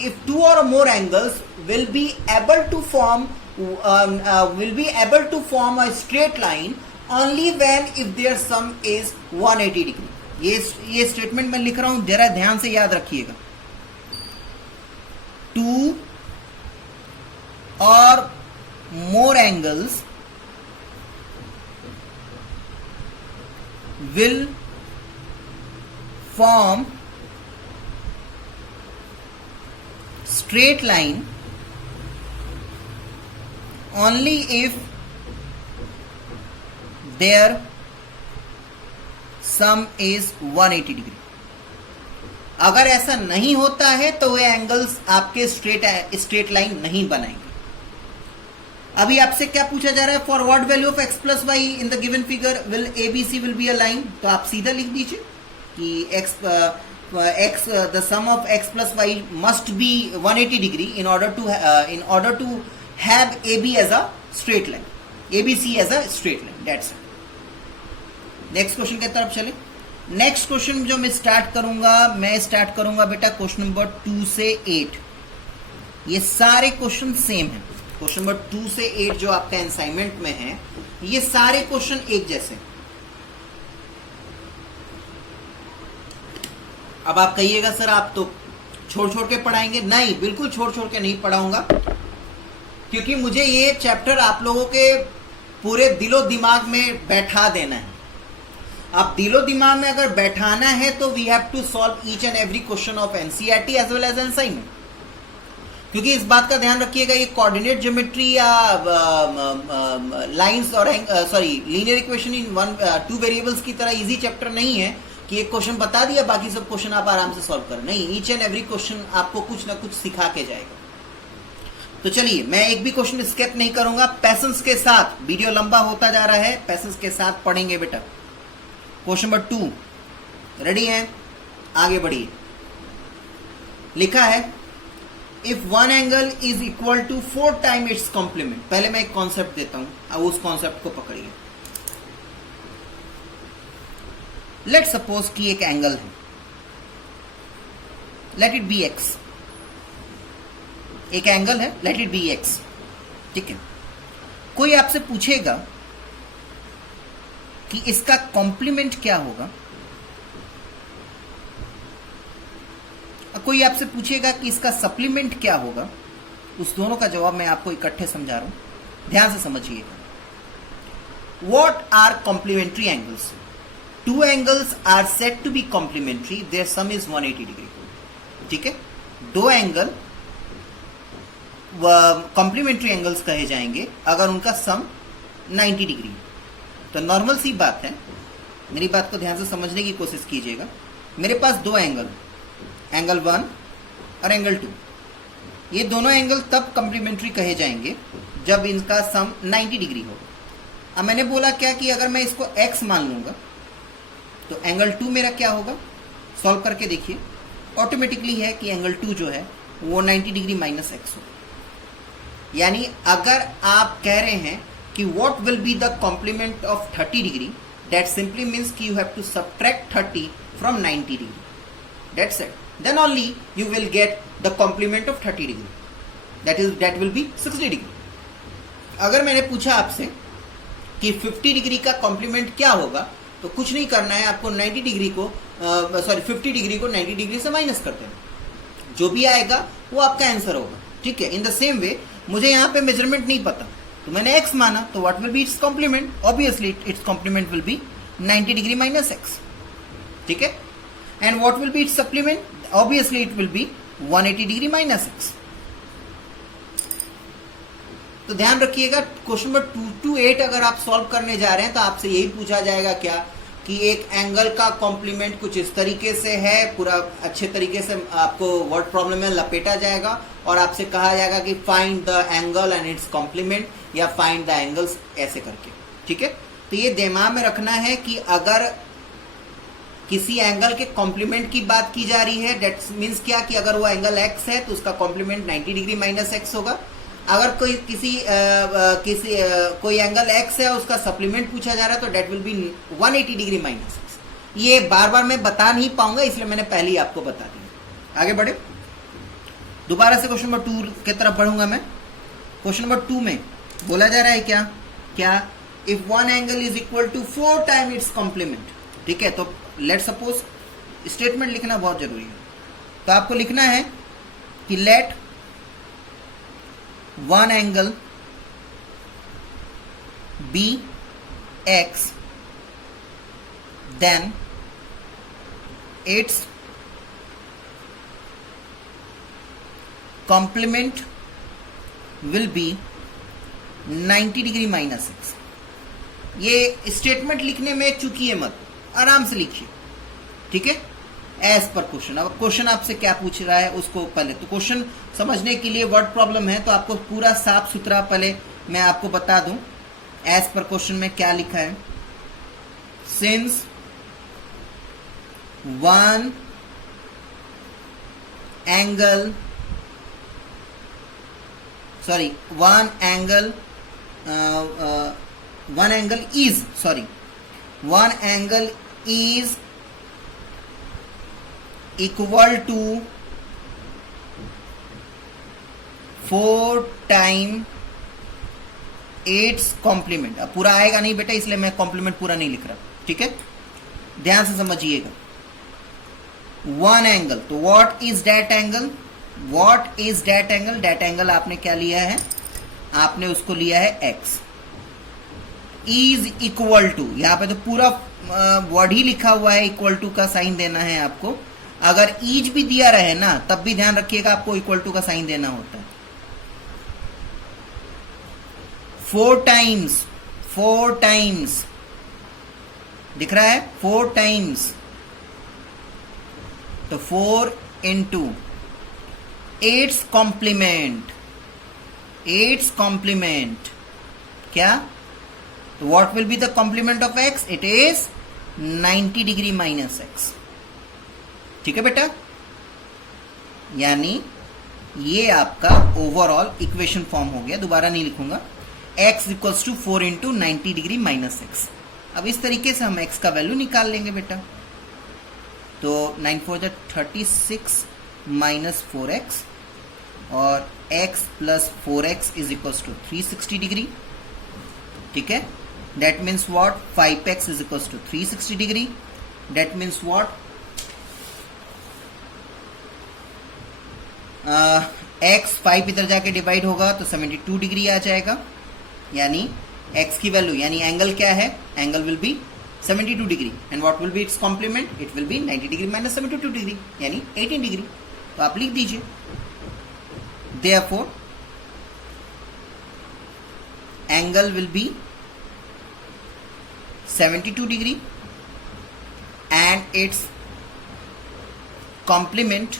if two or more angles will be able to form a straight line only when if their sum is 180 degree. ये स्टेटमेंट मैं लिख रहा हूं, जरा ध्यान से याद रखिएगा. Two or more angles will form straight line only if their sum is 180 degree. अगर ऐसा नहीं होता है तो वे एंगल्स आपके स्ट्रेट लाइन नहीं बनाएंगे. अभी आपसे क्या पूछा जा रहा है? For what value of x plus y in the given figure will ABC will be a line. तो आप सीधा लिख दीजिए कि the sum of x plus y must be 180 degree in order to have AB as a straight line, ABC as a straight line. That's it. Next question की तरफ चले. नेक्स्ट क्वेश्चन जो मैं स्टार्ट करूंगा बेटा क्वेश्चन नंबर 2 से 8. ये सारे क्वेश्चन सेम हैं. क्वेश्चन नंबर 2 से 8 जो आपका असाइनमेंट में है, ये सारे क्वेश्चन एक जैसे. अब आप कहिएगा सर आप तो छोड़ के पढ़ाएंगे. नहीं, बिल्कुल छोड़ के नहीं पढ़ाऊंगा, क्योंकि मुझे ये चैप्टर आप लोगों के पूरे दिलो दिमाग में बैठा देना है. आप दिलो दिमाग में अगर बैठाना है तो we have to solve each and every question of NCERT as well as assignment. क्योंकि इस बात का ध्यान रखिएगा, ये कोऑर्डिनेट ज्योमेट्री या लाइंस और लीनियर इक्वेशन इन 2 वेरिएबल्स की तरह इजी चैप्टर नहीं है कि एक क्वेश्चन बता दिया बाकी सब क्वेश्चन आप आराम से सॉल्व करें. नहीं, ईच एंड एवरी क्वेश्चन आपको कुछ ना कुछ सिखा के जाएगा. तो चलिए, मैं एक भी क्वेश्चन स्किप नहीं करूंगा. पैसेंस के साथ, वीडियो लंबा होता जा रहा है, पैसेंस के साथ पढ़ेंगे बेटा. क्वेश्चन नंबर 2 रेडी है? आगे बढ़िए. लिखा है if one angle is equal to 4 time its complement. पहले मैं एक कॉन्सेप्ट देता हूं, अब उस कॉन्सेप्ट को पकड़िए. लेट सपोज कि एक एंगल है, लेट इट बी एक्स. एक एंगल है, लेट इट बी एक्स. ठीक है. कोई आपसे पूछेगा कि इसका कॉम्प्लीमेंट क्या होगा. कोई आपसे पूछेगा कि इसका सप्लीमेंट क्या होगा. उस दोनों का जवाब मैं आपको इकट्ठे समझा रहा हूं, ध्यान से समझिएगा. What are complementary angles? 2 angles are set to be complementary, their sum is 180 degree. ठीक है. 2 एंगल कॉम्प्लीमेंट्री एंगल्स कहे जाएंगे अगर उनका सम 90 डिग्री. तो नॉर्मल सी बात है, मेरी बात को ध्यान से समझने की कोशिश कीजिएगा. मेरे पास 2 एंगल, एंगल 1 और एंगल 2. ये दोनों एंगल तब कॉम्प्लीमेंट्री कहे जाएंगे जब इनका सम 90 डिग्री होगा. अब मैंने बोला क्या कि अगर मैं इसको x मान लूंगा तो एंगल 2 मेरा क्या होगा? सॉल्व करके देखिए, ऑटोमेटिकली है कि एंगल 2 जो है वो 90 डिग्री माइनस x होगा. यानी अगर आप कह रहे हैं कि what will be the complement of 30 degree, that simply means कि you have to subtract 30 from 90 degree. That's it. Then only you will get the complement of 30 degree. That will be 60 degree. अगर मैंने पूछा आपसे कि 50 डिग्री का कॉम्प्लीमेंट क्या होगा, तो कुछ नहीं करना है, आपको 90 डिग्री को 50 डिग्री को 90 डिग्री से माइनस कर देना. जो भी आएगा वो आपका आंसर होगा. ठीक है. इन द सेम वे मुझे यहाँ पे मेजरमेंट नहीं पता, तो मैंने x माना, तो what will be its complement? Obviously its complement will be 90 degree minus x. ठीक है. And what will be its supplement? Obviously it will be 180 degree minus x. तो ध्यान रखिएगा, क्वेश्चन नंबर 2 to 8 अगर आप सॉल्व करने जा रहे हैं तो आपसे यही पूछा जाएगा क्या कि एक एंगल का कॉम्प्लीमेंट कुछ इस तरीके से है, पूरा अच्छे तरीके से आपको वर्ड प्रॉब्लम में लपेटा जाएगा और आपसे कहा जाएगा कि find the angle and its complement या फाइंड द एंगल्स, ऐसे करके. ठीक है. तो ये दिमाग में रखना है कि अगर किसी एंगल के कॉम्प्लीमेंट की बात की जा रही है, दैट मीन्स क्या कि अगर वो एंगल x है तो उसका कॉम्प्लीमेंट 90 डिग्री माइनस x होगा. अगर कोई एंगल x है उसका सप्लीमेंट पूछा जा रहा है तो that will be 180 degree minus x. ये बार बार मैं बता नहीं पाऊंगा, इसलिए मैंने पहले ही आपको बता दिया. आगे बढ़े. दोबारा से क्वेश्चन नंबर 2 की तरफ बढ़ूंगा मैं। क्वेश्चन नंबर 2 में बोला जा रहा है क्या if one angle is equal to 4 time its complement. ठीक है, तो लेट सपोज स्टेटमेंट लिखना बहुत जरूरी है। तो आपको लिखना है कि let one angle be x then its complement will be 90 degree minus x. ये स्टेटमेंट लिखने में चूकिए मत, आराम से लिखिए। ठीक है, एज पर क्वेश्चन। अब क्वेश्चन आपसे क्या पूछ रहा है उसको पहले तो क्वेश्चन समझने के लिए वर्ड प्रॉब्लम है तो आपको पूरा साफ सुथरा पहले मैं आपको बता दूं एज पर क्वेश्चन में क्या लिखा है। Since one angle one angle is equal to 4 time its complement. अब पूरा आएगा नहीं बेटा, इसलिए मैं कॉम्प्लीमेंट पूरा नहीं लिख रहा। ठीक है, ध्यान से समझिएगा। वन एंगल, तो what is that angle? What is that angle? That angle आपने क्या लिया है? आपने उसको लिया है एक्स। इज इक्वल टू, यहां पे तो पूरा वर्ड ही लिखा हुआ है, इक्वल टू का साइन देना है आपको। अगर इज भी दिया रहे ना तब भी ध्यान रखिएगा आपको इक्वल टू का साइन देना होता है। 4 टाइम्स दिख रहा है, 4 टाइम्स, तो 4 इंटू इट्स कॉम्प्लीमेंट क्या? तो what will be the complement of x? It is 90 degree minus x. ठीक है बेटा, यानी ये आपका ओवरऑल इक्वेशन फॉर्म हो गया। दोबारा नहीं लिखूंगा। x equals to 4 into 90 degree minus x. अब इस तरीके से हम x का वैल्यू निकाल लेंगे बेटा। तो 9 4 36 माइनस 4x और x plus 4x is equals to 360 degree. ठीक है, that means what? 5x is equals to 360 degree. That means what? x 5 इधर जाके डिवाइड होगा तो 72 डिग्री आ जाएगा। यानी x की वैल्यू, यानी एंगल क्या है? Angle will be 72 degree and what will be its complement? It will be 90 degree minus 72 degree यानी 18 डिग्री। तो आप लिख दीजिए therefore angle will be 72 degree and its complement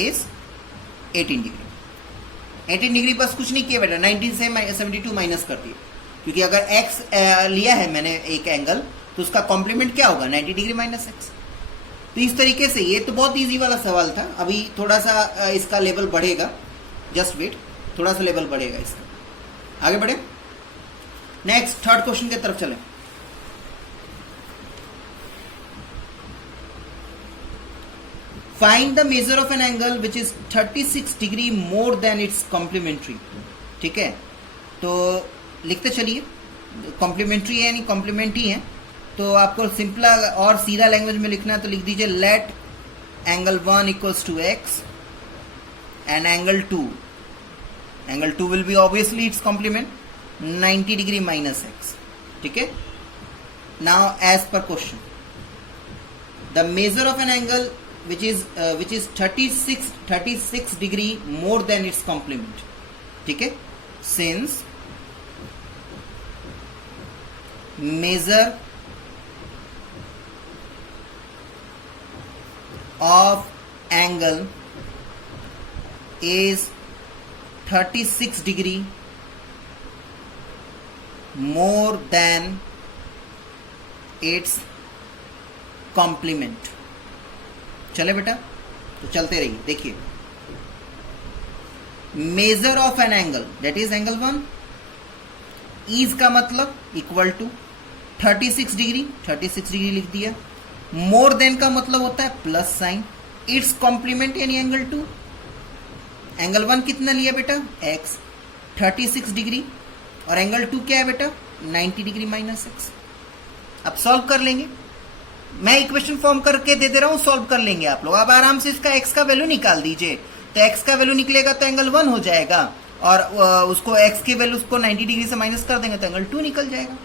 is 18 degree. 18 degree बस कुछ नहीं किया बेटा, 19 से 72 माइनस कर दिया, क्योंकि अगर x लिया है मैंने एक एंगल तो उसका कॉम्प्लीमेंट क्या होगा? 90 डिग्री माइनस एक्स। तो इस तरीके से ये तो बहुत इजी वाला सवाल था। अभी थोड़ा सा इसका लेवल बढ़ेगा, जस्ट वेट, थोड़ा सा लेवल बढ़ेगा इसका। आगे बढ़े, नेक्स्ट थर्ड क्वेश्चन की तरफ चलें। Find the measure of an angle which is 36 degree more than its complementary. ठीक है, तो लिखते चलिए। कॉम्प्लीमेंट्री है यानी कॉम्प्लीमेंट ही है, तो आपको सिंपल और सीधा लैंग्वेज में लिखना है तो लिख दीजिए let angle 1 equals to x and angle 2 will be obviously its complement 90 degree minus x. ठीक है, now as per question the measure of an angle which is 36 degree more than its complement. ठीक है, since measure of angle is 36 degree more than its complement. चले बेटा, तो चलते रहिए। देखिए, major of an angle that is angle 1, is का मतलब इक्वल टू 36 डिग्री लिख दिया। मोर देन का मतलब होता है प्लस साइन, इट्स कॉम्प्लीमेंट यानी एंगल 2 एंगल 1 कितना लिया बेटा x 36 डिग्री, और एंगल 2 क्या है बेटा 90 डिग्री माइनस x। अब सॉल्व कर लेंगे, मैं इक्वेशन फॉर्म करके दे रहा हूं, सॉल्व कर लेंगे आप लोग। अब आराम से इसका x का वैल्यू निकाल दीजिए, तो x का वैल्यू निकलेगा तो एंगल 1 हो जाएगा, और उसको x की वैल्यू उसको 90 डिग्री से माइनस कर देंगे तो एंगल 2 निकल जाएगा।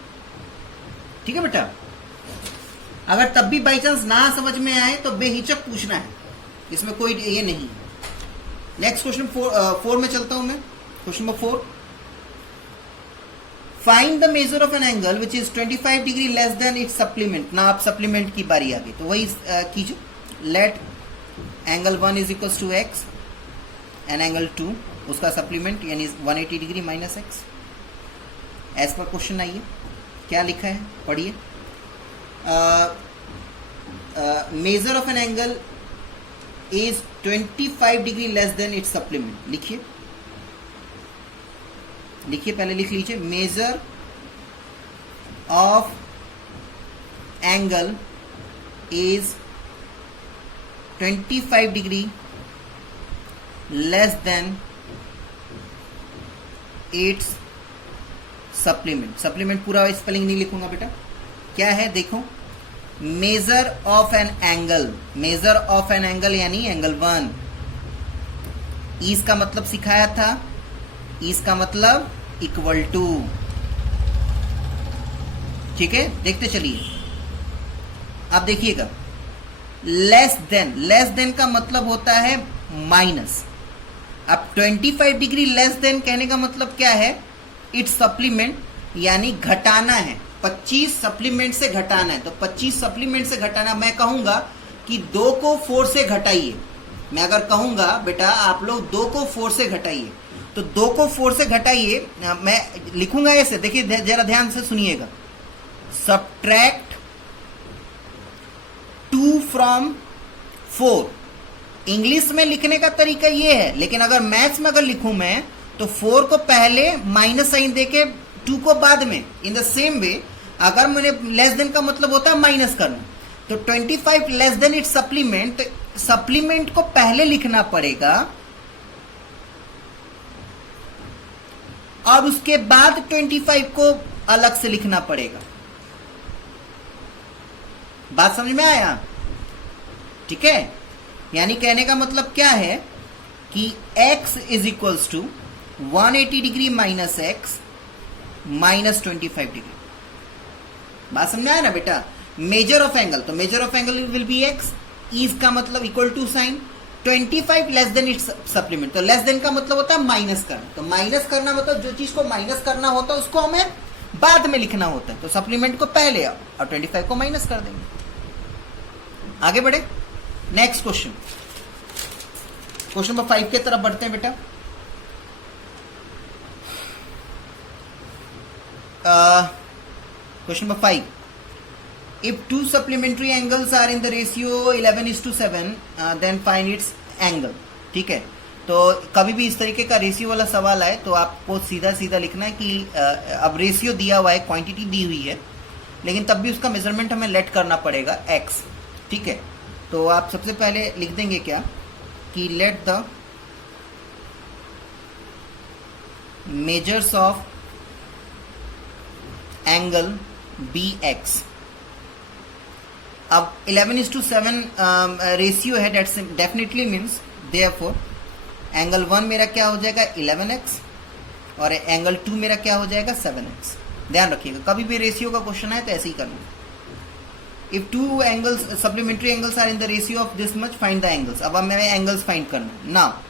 ठीक है बेटा, अगर तब भी बाई चांस ना समझ में आए तो बेहिचक पूछना है, इसमें कोई ये नहीं है। नेक्स्ट क्वेश्चन 4 में चलता हूं मैं। Question number 4, find the measure of an angle which is 25 degree less than its supplement. ना आप सप्लीमेंट की बारी आ गई, तो वही कीजिए। Let angle 1 is equal to x and angle 2 उसका सप्लीमेंट यानी 180 degree minus x. As per question आइए, क्या लिखा है पढ़िए। Measure of an angle is 25 degree less than its supplement. लिखिए लिखिए, पहले लिख लीजिए। Measure of angle is 25 degree less than its supplement. Supplement पूरा स्पेलिंग नहीं लिखूंगा बेटा, क्या है देखो। Measure of an angle, measure of an angle यानी एंगल 1। ईज का मतलब सिखाया था, ईज का मतलब इक्वल टू। ठीक है, देखते चलिए। अब देखिएगा, लेस देन, लेस देन का मतलब होता है माइनस। अब 25 डिग्री लेस देन कहने का मतलब क्या है, इट्स सप्लीमेंट यानी घटाना है, 25 सप्लीमेंट से घटाना है। तो 25 सप्लीमेंट से घटाना, मैं कहूंगा कि 2 को 4 से घटाइए। मैं अगर कहूंगा बेटा आप लोग 2 को 4 से घटाइए, तो 2 को 4 से घटाइए। मैं लिखूंगा ऐसे, देखिए जरा ध्यान से सुनिएगा। Subtract 2 from 4। इंग्लिश में लिखने का तरीका ये है, लेकिन अगर मैथ्स में अगर लिखूं मैं, तो 4 को पहले माइनस साइन देके 2 को बाद में। इन द सेम वे अगर मैंने लेस देन का मतलब होता है माइनस करना, तो 25 लेस देन इट्स सप्लीमेंट, तो सप्लीमेंट को पहले लिखना पड़ेगा और उसके बाद 25 को अलग से लिखना पड़ेगा। बात समझ में आया? ठीक है, यानी कहने का मतलब क्या है कि x is equals to 180 degree minus x minus 25 degree. बात समझ में आया ना बेटा? मेजर ऑफ एंगल, तो measure of angle will be x, is का मतलब equal to sign 25 less than its supplement. तो लेस देन का मतलब होता है माइनस करना, तो माइनस करना मतलब जो चीज को माइनस करना होता है उसको हमें बाद में लिखना होता है। तो सप्लीमेंट को पहले और 25 को माइनस कर देंगे। आगे बढ़े, नेक्स्ट क्वेश्चन, क्वेश्चन नंबर 5 की तरफ बढ़ते हैं बेटा। Question number 5, if 2 supplementary angles are in the ratio 11:7 then find its angle। ठीक है, तो कभी भी इस तरीके का रेशियो वाला सवाल आए तो आपको सीधा सीधा लिखना है कि अब रेशियो दिया हुआ है, क्वांटिटी दी हुई है, लेकिन तब भी उसका मेजरमेंट हमें लेट करना पड़ेगा x। ठीक है, तो आप सबसे पहले लिख देंगे क्या कि let the measures of angle be x. अब 11:7 रेशियो है, that's definitely means therefore angle 1 मेरा क्या हो जाएगा 11x और एंगल 2 मेरा क्या हो जाएगा 7x। ध्यान रखिएगा, कभी भी रेशियो का क्वेश्चन है तो ऐसे ही करना। If 2 angles supplementary angles are in the ratio of this much find the angles. अब हमें एंगल्स फाइंड करना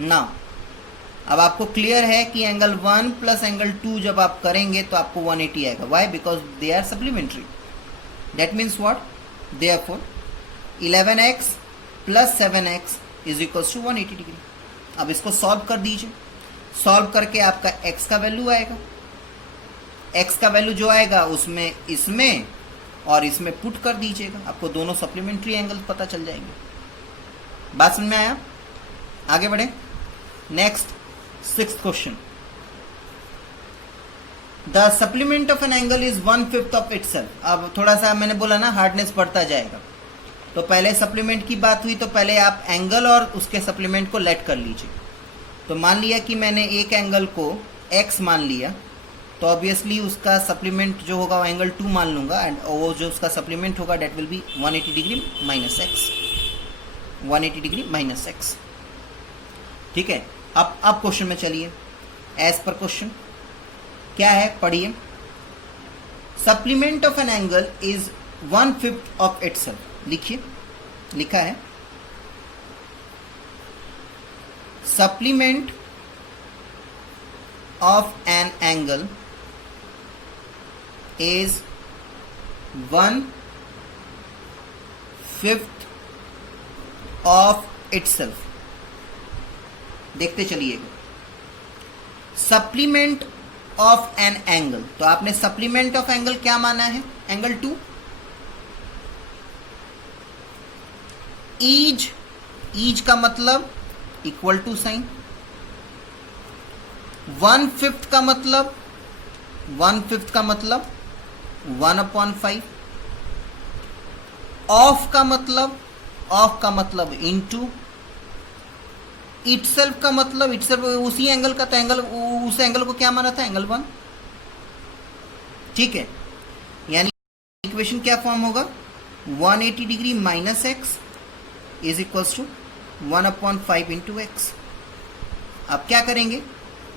नाउ अब आपको क्लियर है कि एंगल 1 प्लस एंगल 2 जब आप करेंगे तो आपको 180 आएगा। Why? Because they are supplementary. That means what? Therefore 11x plus 7x is equals to 180 degree. अब इसको सॉल्व कर दीजिए, सॉल्व करके आपका x का वैल्यू आएगा। x का वैल्यू जो आएगा उसमें इसमें और इसमें पुट कर दीजिएगा, आपको दोनों सप्लीमेंट्री एंगल पता चल जाएंगे। बात समझ में आया? आगे बढ़े, next 6th question. The supplement of an angle is 1/5 of itself. अब थोड़ा सा मैंने बोला ना हार्डनेस बढ़ता जाएगा, तो पहले सप्लीमेंट की बात हुई, तो पहले आप एंगल और उसके सप्लीमेंट को लेट कर लीजिए। तो मान लिया कि मैंने एक एंगल को x मान लिया, तो ऑब्वियसली उसका सप्लीमेंट जो होगा वो एंगल 2 मान लूँगा, एंड वो जो उसका सप्लीमेंट होगा that will be 180 degree minus x, 180 degree minus x. ठीक है, अब क्वेश्चन में चलिए, एज पर क्वेश्चन क्या है पढ़िए। Supplement of an angle is 1/5 of itself. लिखिए, लिखा है supplement of an angle is 1/5 of itself. देखते चलिएगा, सप्लीमेंट ऑफ एन एंगल, तो आपने सप्लीमेंट ऑफ एंगल क्या माना है, एंगल 2। ईज का मतलब इक्वल टू साइन, 1/5 का मतलब 1/5 ऑफ का मतलब इनटू, इटसेल्फ का मतलब इटसेल्फ उसी एंगल का, तो एंगल उस एंगल को क्या माना था, एंगल 1। ठीक है, यानी इक्वेशन क्या फॉर्म होगा, 180 degree minus x is equals to 1/5 into x. अब क्या करेंगे,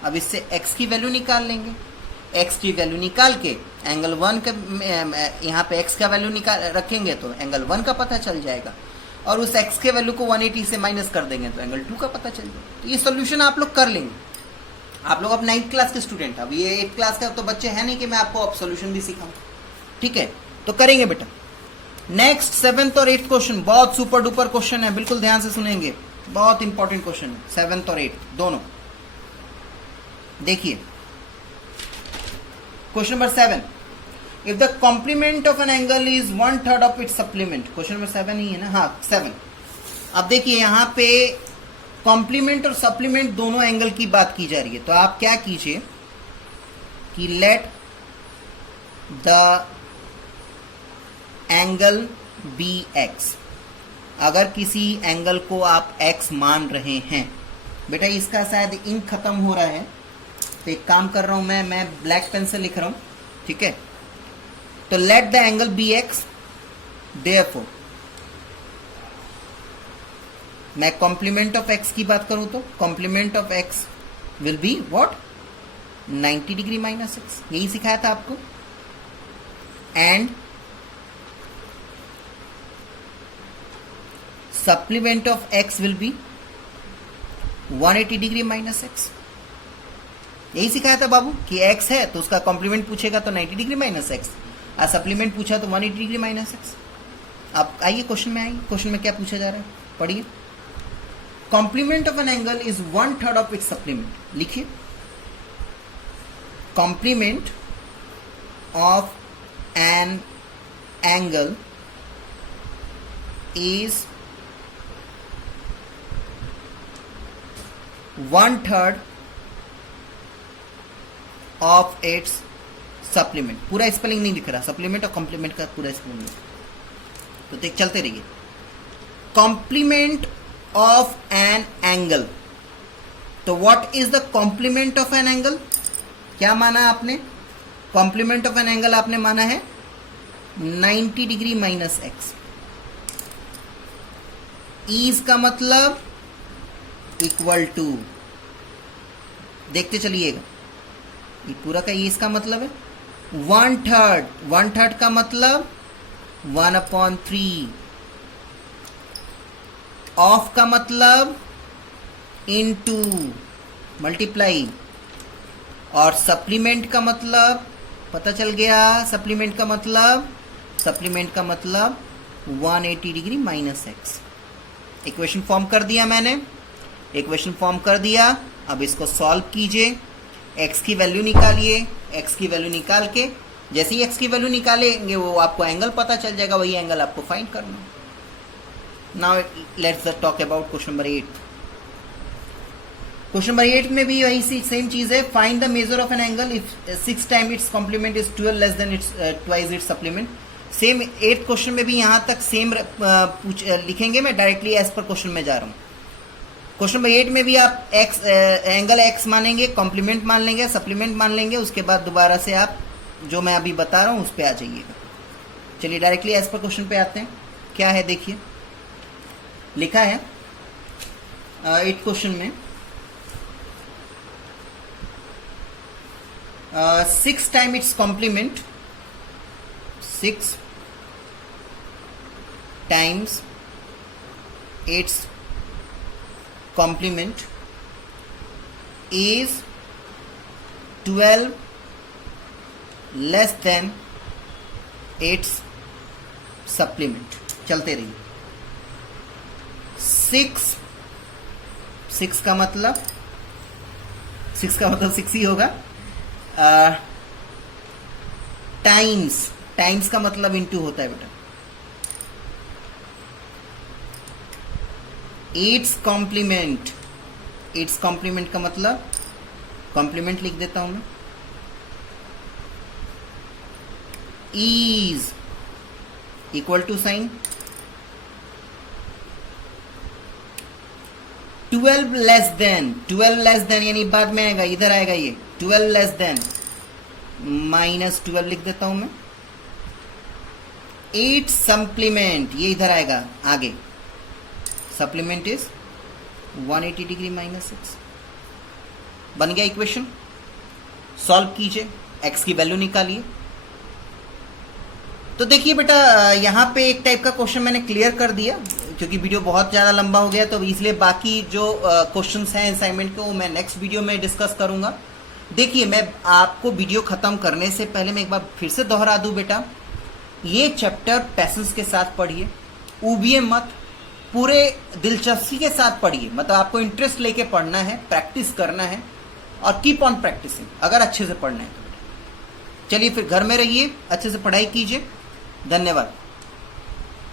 अब इससे x की वैल्यू निकाल लेंगे। x की वैल्यू निकाल के एंगल 1 का, यहाँ पे x का वैल्यू निकाल रखेंगे तो एंगल 1 का पता चल जाएगा, और उस x के वैल्यू को 180 से माइनस कर देंगे तो एंगल 2 का पता चल जाएगा। तो ये सोल्यूशन आप लोग कर लेंगे। आप लोग अब 9th क्लास के स्टूडेंट, अब ये 8th क्लास का तो बच्चे हैं नहीं कि मैं आपको अब सोल्यूशन भी सिखाऊं। ठीक है, तो करेंगे बेटा। नेक्स्ट 7th और 8th क्वेश्चन बहुत सुपर डुपर क्वेश्चन है, बिल्कुल ध्यान से सुनेंगे, बहुत इंपॉर्टेंट क्वेश्चन है 7th और 8th दोनों। देखिए question number 7, if the complement of an angle is 1/3 of its supplement. Question number 7 ही है ना, हाँ 7। अब देखिए यहां पे कॉम्प्लीमेंट और सप्लीमेंट दोनों एंगल की बात की जा रही है, तो आप क्या कीजिए कि let the angle be x. अगर किसी एंगल को आप x मान रहे हैं, बेटा इसका शायद इंक खत्म हो रहा है, तो एक काम कर रहा हूं मैं ब्लैक पेन से लिख रहा हूं। ठीक है, तो let the angle be x, therefore मैं कॉम्प्लीमेंट ऑफ x की बात करूं तो complement of x will be what, 90 degree minus x. यही सिखाया था आपको। And supplement of x will be 180 degree minus x. यही सिखाया था बाबू कि x है तो उसका कॉम्प्लीमेंट पूछेगा तो 90 डिग्री माइनस एक्स, और सप्लीमेंट पूछा तो 180 डिग्री माइनस एक्स। अब आइए क्वेश्चन में, आइए क्वेश्चन में क्या पूछा जा रहा है, पढ़िए। Complement of an angle is 1/3 of its supplement. लिखिए, complement of an angle is 1/3 of its supplement. पूरा स्पेलिंग नहीं लिख रहा, सप्लीमेंट और कॉम्प्लीमेंट का पूरा स्पेलिंग। तो देख चलते रहिए। कॉम्प्लीमेंट ऑफ एन एंगल, तो what is the complement of an angle, क्या माना आपने, कॉम्प्लीमेंट ऑफ एन एंगल आपने माना है 90 डिग्री माइनस एक्स। ईज का मतलब इक्वल टू, देखते चलिएगा, ये पूरा का ये इसका मतलब है 1/3, 1/3 का मतलब 1/3, ऑफ का मतलब इनटू मल्टीप्लाई, और सप्लीमेंट का मतलब पता चल गया, सप्लीमेंट का मतलब 180 degree minus x. Equation form कर दिया मैंने, इक्वेशन फॉर्म कर दिया। अब इसको सॉल्व कीजिए, x की वैल्यू निकालिए, x की वैल्यू निकाल के जैसे ही x की वैल्यू निकालेंगे वो आपको एंगल पता चल जाएगा, वही एंगल आपको फाइंड करना। Now let's talk about question number 8। Question number 8 में भी वही सेम चीज है, find the measure of an angle if 6 time its complement is 12 less than its twice its supplement. Same 8th question में भी यहाँ तक सेम लिखेंगे, मैं डायरेक्टली एज पर क्वेश्चन में जा रहा हूँ। क्वेश्चन नंबर 8 में भी आप एक्स एंगल एक्स मानेंगे, कॉम्प्लीमेंट मान लेंगे, सप्लीमेंट मान लेंगे, उसके बाद दोबारा से आप जो मैं अभी बता रहा हूँ उस पर आ जाइएगा। चलिए डायरेक्टली एज पर क्वेश्चन पे आते हैं। क्या है देखिए, लिखा है 8th क्वेश्चन में 6 time its complement, 6 times its complement is 12 less than its supplement। चलते रहिए। 6 का मतलब 6 ही होगा। टाइम्स का मतलब इनटू होता है बेटा। इट्स कॉम्प्लीमेंट का मतलब कॉम्प्लीमेंट लिख देता हूं मैं, is equal to sign 12 less than यानी बाद में आएगा, इधर आएगा ये 12 लेस देन -12 लिख देता हूं मैं। 8 सप्लीमेंट ये इधर आएगा आगे, सप्लीमेंट इज 180 डिग्री -6। बन गया इक्वेशन। सॉल्व कीजिए, x की वैल्यू निकालिए। तो देखिए बेटा यहाँ पे एक टाइप का क्वेश्चन मैंने क्लियर कर दिया, क्योंकि वीडियो बहुत ज़्यादा लंबा हो गया, तो इसलिए बाकी जो क्वेश्चंस हैं असाइनमेंट के वो मैं नेक्स्ट वीडियो में डिस्कस करूँगा। देखिए मैं आपको वीडियो ख़त्म करने से पहले मैं एक बार फिर से दोहरा दूँ बेटा, ये चैप्टर पैसेंस के साथ पढ़िए, ऊबिए मत, पूरे दिलचस्पी के साथ पढ़िए। मतलब आपको इंटरेस्ट लेके पढ़ना है, प्रैक्टिस करना है और कीप ऑन प्रैक्टिसिंग, अगर अच्छे से पढ़ना है तो। चलिए फिर घर में रहिए, अच्छे से पढ़ाई कीजिए। धन्यवाद।